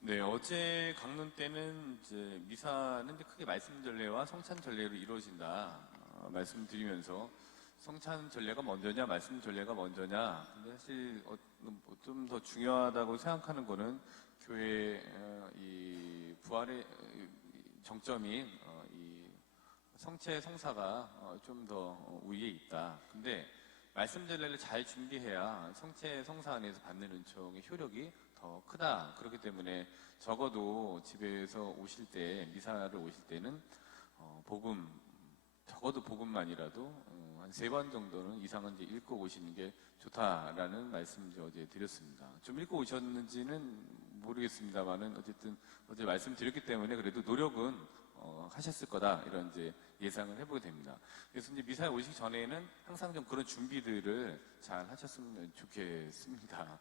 네, 어제 강론 때는 이제 미사는 이제 크게 말씀 전례와 성찬 전례로 이루어진다 말씀드리면서 성찬 전례가 먼저냐 말씀 전례가 먼저냐, 근데 사실 좀 더 중요하다고 생각하는 거는 교회 이 부활의 정점인 이 성체 성사가 좀 더 우위에 있다. 근데 말씀 전례를 잘 준비해야 성체 성사 안에서 받는 은총의 효력이 더 크다. 그렇기 때문에 적어도 집에서 오실 때, 미사를 오실 때는 복음, 적어도 복음만이라도 한 3번 정도는 이상은 이제 읽고 오시는 게 좋다라는 말씀 이제 어제 드렸습니다. 좀 읽고 오셨는지는 모르겠습니다만은 어쨌든 어제 말씀드렸기 때문에 그래도 노력은 하셨을 거다, 이런 이제 예상을 해보게 됩니다. 그래서 이제 미사에 오시기 전에는 항상 좀 그런 준비들을 잘 하셨으면 좋겠습니다.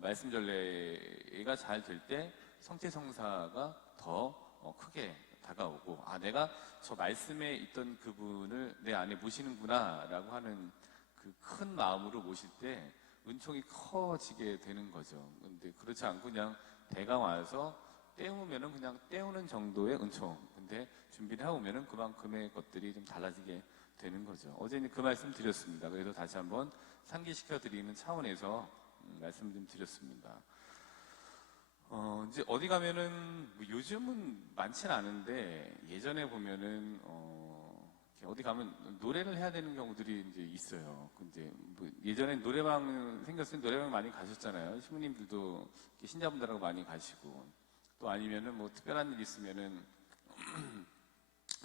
말씀 전례가 잘 될 때 성체성사가 더 크게 다가오고, 내가 저 말씀에 있던 그분을 내 안에 모시는구나 라고 하는 그 큰 마음으로 모실 때 은총이 커지게 되는 거죠. 근데 그렇지 않고 그냥 대강 와서 때우면은 그냥 때우는 정도의 은총, 근데 준비를 해오면은 그만큼의 것들이 좀 달라지게 되는 거죠. 어제는 그 말씀 드렸습니다. 그래서 다시 한번 상기시켜 드리는 차원에서 말씀 좀 드렸습니다. 이제 어디 가면은 뭐 요즘은 많지는 않은데 예전에 보면은 어디 가면 노래를 해야 되는 경우들이 이제 있어요. 근데 뭐 예전에 노래방 생겼을 때 노래방 많이 가셨잖아요. 신부님들도 신자분들하고 많이 가시고, 또 아니면은 뭐 특별한 일 있으면은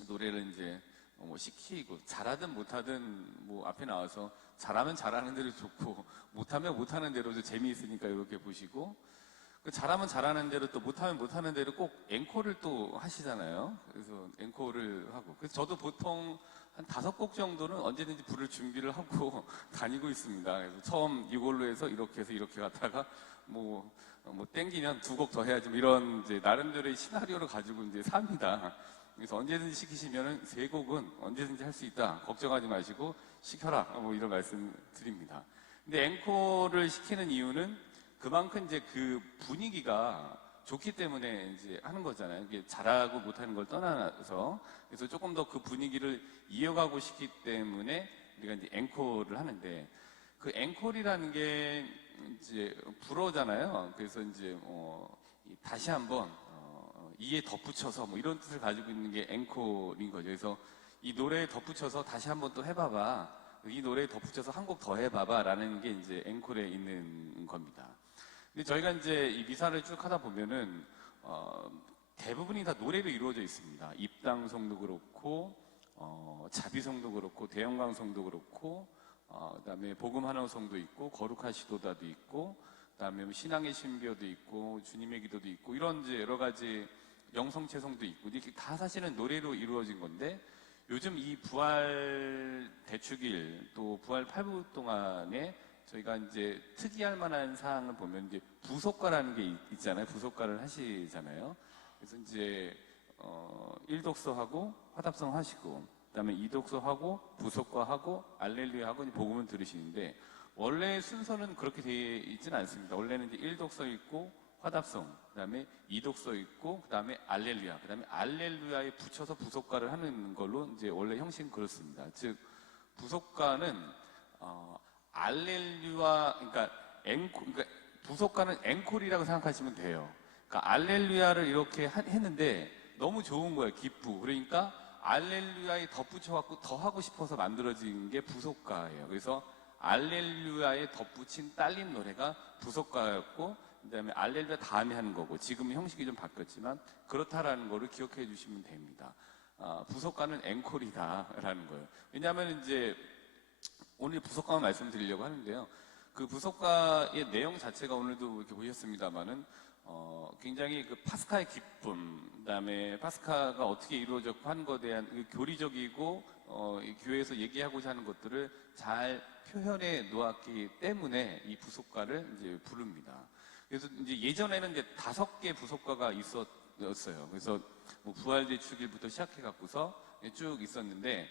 노래를 이제 뭐 시키고, 잘하든 못하든 뭐 앞에 나와서 잘하면 잘하는 대로 좋고 못하면 못하는 대로 재미있으니까 이렇게 보시고, 잘하면 잘하는 대로 또 못하면 못하는 대로 꼭 앵콜을 또 하시잖아요. 그래서 앵콜을 하고, 그래서 저도 보통 한 5곡 정도는 언제든지 부를 준비를 하고 다니고 있습니다. 그래서 처음 이걸로 해서 이렇게 갔다가 뭐 땡기면 2곡 더 해야지, 뭐 이런 이제 나름대로의 시나리오를 가지고 이제 삽니다. 그래서 언제든지 시키시면은 3곡은 언제든지 할 수 있다. 걱정하지 마시고 시켜라. 뭐 이런 말씀 드립니다. 근데 앵콜을 시키는 이유는 그만큼 이제 그 분위기가 좋기 때문에 이제 하는 거잖아요. 이게 잘하고 못하는 걸 떠나서. 그래서 조금 더 그 분위기를 이어가고 싶기 때문에 우리가 이제 앵콜을 하는데, 그 앵콜이라는 게 이제 불어잖아요. 그래서 이제 다시 한번 이에 덧붙여서 뭐 이런 뜻을 가지고 있는 게 앵콜인 거죠. 그래서 이 노래에 덧붙여서 다시 한번 또 해봐봐, 이 노래에 덧붙여서 한 곡 더 해봐봐 라는 게 이제 앵콜에 있는 겁니다. 근데 저희가 이제 이 미사를 쭉 하다 보면은 대부분이 다 노래로 이루어져 있습니다. 입당성도 그렇고 자비성도 그렇고 대영광성도 그렇고 그다음에 복음 하나성도 있고 거룩한 시도다도 있고, 그다음에 신앙의 신비어도 있고 주님의 기도도 있고, 이런 이제 여러 가지 영성체성도 있고, 이렇게 다 사실은 노래로 이루어진 건데, 요즘 이 부활 대축일 또 부활 8부 동안에 저희가 이제 특이할 만한 사항을 보면 이제 부속가라는 게 있잖아요. 부속가를 하시잖아요. 그래서 이제 1독서하고 화답성 하시고, 그다음에 2독서하고 부속가하고 알렐루야하고 복음을 들으시는데, 원래 순서는 그렇게 되어 있지는 않습니다. 원래는 이제 1독서 있고 화답성, 그다음에 2독서 있고, 그다음에 알렐루야, 그다음에 알렐루야에 붙여서 부속가를 하는 걸로 이제 원래 형식은 그렇습니다. 즉 부속가는 알렐루야, 그러니까 부속가는 앵콜이라고 생각하시면 돼요. 그러니까 알렐루야를 이렇게 했는데 너무 좋은 거예요. 기쁘고. 그러니까 알렐루야에 덧붙여갖고 더 하고 싶어서 만들어진 게 부속가예요. 그래서 알렐루야에 덧붙인 딸린 노래가 부속가였고, 그다음에 알렐루야 다음에 하는 거고, 지금 형식이 좀 바뀌었지만 그렇다라는 거를 기억해 주시면 됩니다. 부속가는 앵콜이다라는 거예요. 왜냐하면 이제 오늘 부속가만 말씀드리려고 하는데요. 그 부속가의 내용 자체가 오늘도 이렇게 보셨습니다만은 굉장히 그 파스카의 기쁨, 그다음에 파스카가 어떻게 이루어졌고 하는 것에 대한 그 교리적이고 이 교회에서 얘기하고자 하는 것들을 잘 표현해 놓았기 때문에 이 부속가를 이제 부릅니다. 그래서 이제 예전에는 이제 5개 부속가가 있었어요. 그래서 뭐 부활대축일부터 시작해 갖고서 쭉 있었는데,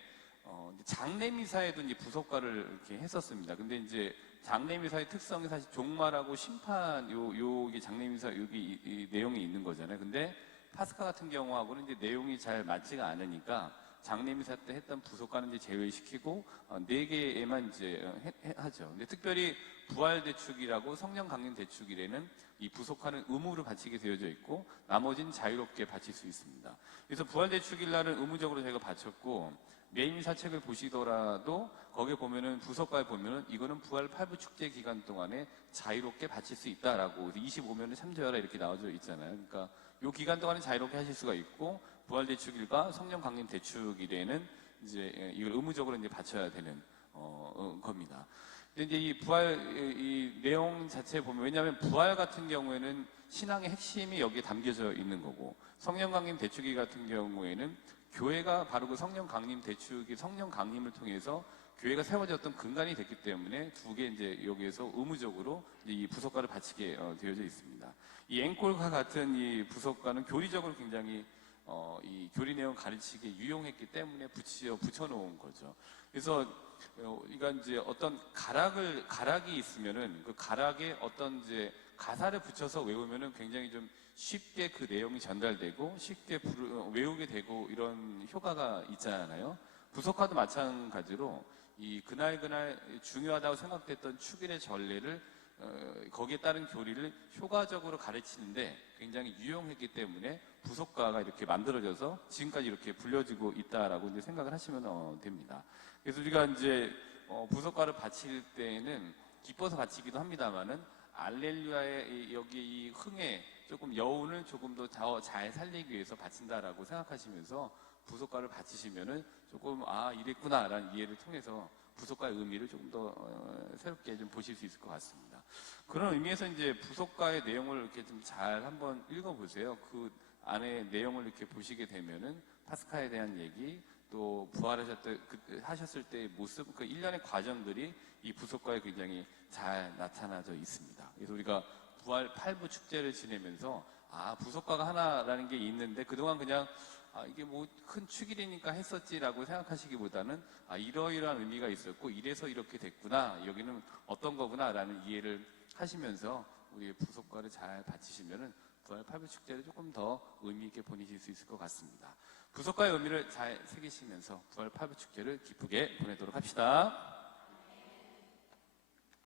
장례미사에도 이제 부속가를 이렇게 했었습니다. 근데 이제 장례미사의 특성이 사실 종말하고 심판, 이게 장례미사, 여기 이 내용이 있는 거잖아요. 근데 파스카 같은 경우하고는 이제 내용이 잘 맞지가 않으니까 장례미사 때 했던 부속과는 이제 제외시키고, 4개에만 이제 하죠. 근데 특별히 부활대축이라고 성령 강림 대축일에는 이 부속화는 의무로 바치게 되어져 있고, 나머지는 자유롭게 바칠 수 있습니다. 그래서 부활대축일 날은 의무적으로 제가 바쳤고, 메인 사책을 보시더라도 거기에 보면은 부석가에 보면은 이거는 부활 8부 축제 기간 동안에 자유롭게 바칠 수 있다라고 25면을 참조하라 이렇게 나와져 있잖아요. 그러니까 이 기간 동안에 자유롭게 하실 수가 있고, 부활 대축일과 성령 강림 대축일에는 이제 이걸 의무적으로 이제 바쳐야 되는 겁니다. 근데 이제 이 부활 이 내용 자체에 보면, 왜냐하면 부활 같은 경우에는 신앙의 핵심이 여기에 담겨져 있는 거고, 성령 강림 대축일 같은 경우에는 교회가 바로 그 성령 강림 대축이 성령 강림을 통해서 교회가 세워졌던 근간이 됐기 때문에 두 개 이제 여기에서 의무적으로 이 부석가를 바치게 되어져 있습니다. 이 앵콜과 같은 이 부석가는 교리적으로 굉장히 이 교리 내용 가르치기에 유용했기 때문에 붙여놓은 거죠. 그래서 이가 이제 어떤 가락이 있으면은 그 가락에 어떤 이제 가사를 붙여서 외우면은 굉장히 좀 쉽게 그 내용이 전달되고 쉽게 외우게 되고 이런 효과가 있잖아요. 부석화도 마찬가지로 이 그날 중요하다고 생각됐던 축일의 전례를 거기에 따른 교리를 효과적으로 가르치는데 굉장히 유용했기 때문에 부석가가 이렇게 만들어져서 지금까지 이렇게 불려지고 있다라고 이제 생각을 하시면 됩니다. 그래서 우리가 이제 부석가를 바칠 때에는 기뻐서 바치기도 합니다만은 알렐루야의 여기 이 흥에 조금 여운을 조금 더 잘 살리기 위해서 바친다라고 생각하시면서 부석가를 바치시면은 조금 이랬구나라는 이해를 통해서 부석가의 의미를 조금 더 새롭게 좀 보실 수 있을 것 같습니다. 그런 의미에서 이제 부석가의 내용을 이렇게 좀 잘 한번 읽어보세요. 그 안에 내용을 이렇게 보시게 되면은 파스카에 대한 얘기, 또 부활하셨을 때의 모습, 그 일련의 과정들이 이 부석가에 굉장히 잘 나타나져 있습니다. 그래서 우리가 부활 8부 축제를 지내면서 부석가가 하나라는 게 있는데 그동안 그냥 이게 뭐 큰 축일이니까 했었지라고 생각하시기보다는 이러이러한 의미가 있었고 이래서 이렇게 됐구나, 여기는 어떤 거구나라는 이해를 하시면서 우리의 부석가를 잘 바치시면은 부활 8부 축제를 조금 더 의미 있게 보내실 수 있을 것 같습니다. 부석가의 의미를 잘 새기시면서 부활 8부 축제를 기쁘게 보내도록 합시다.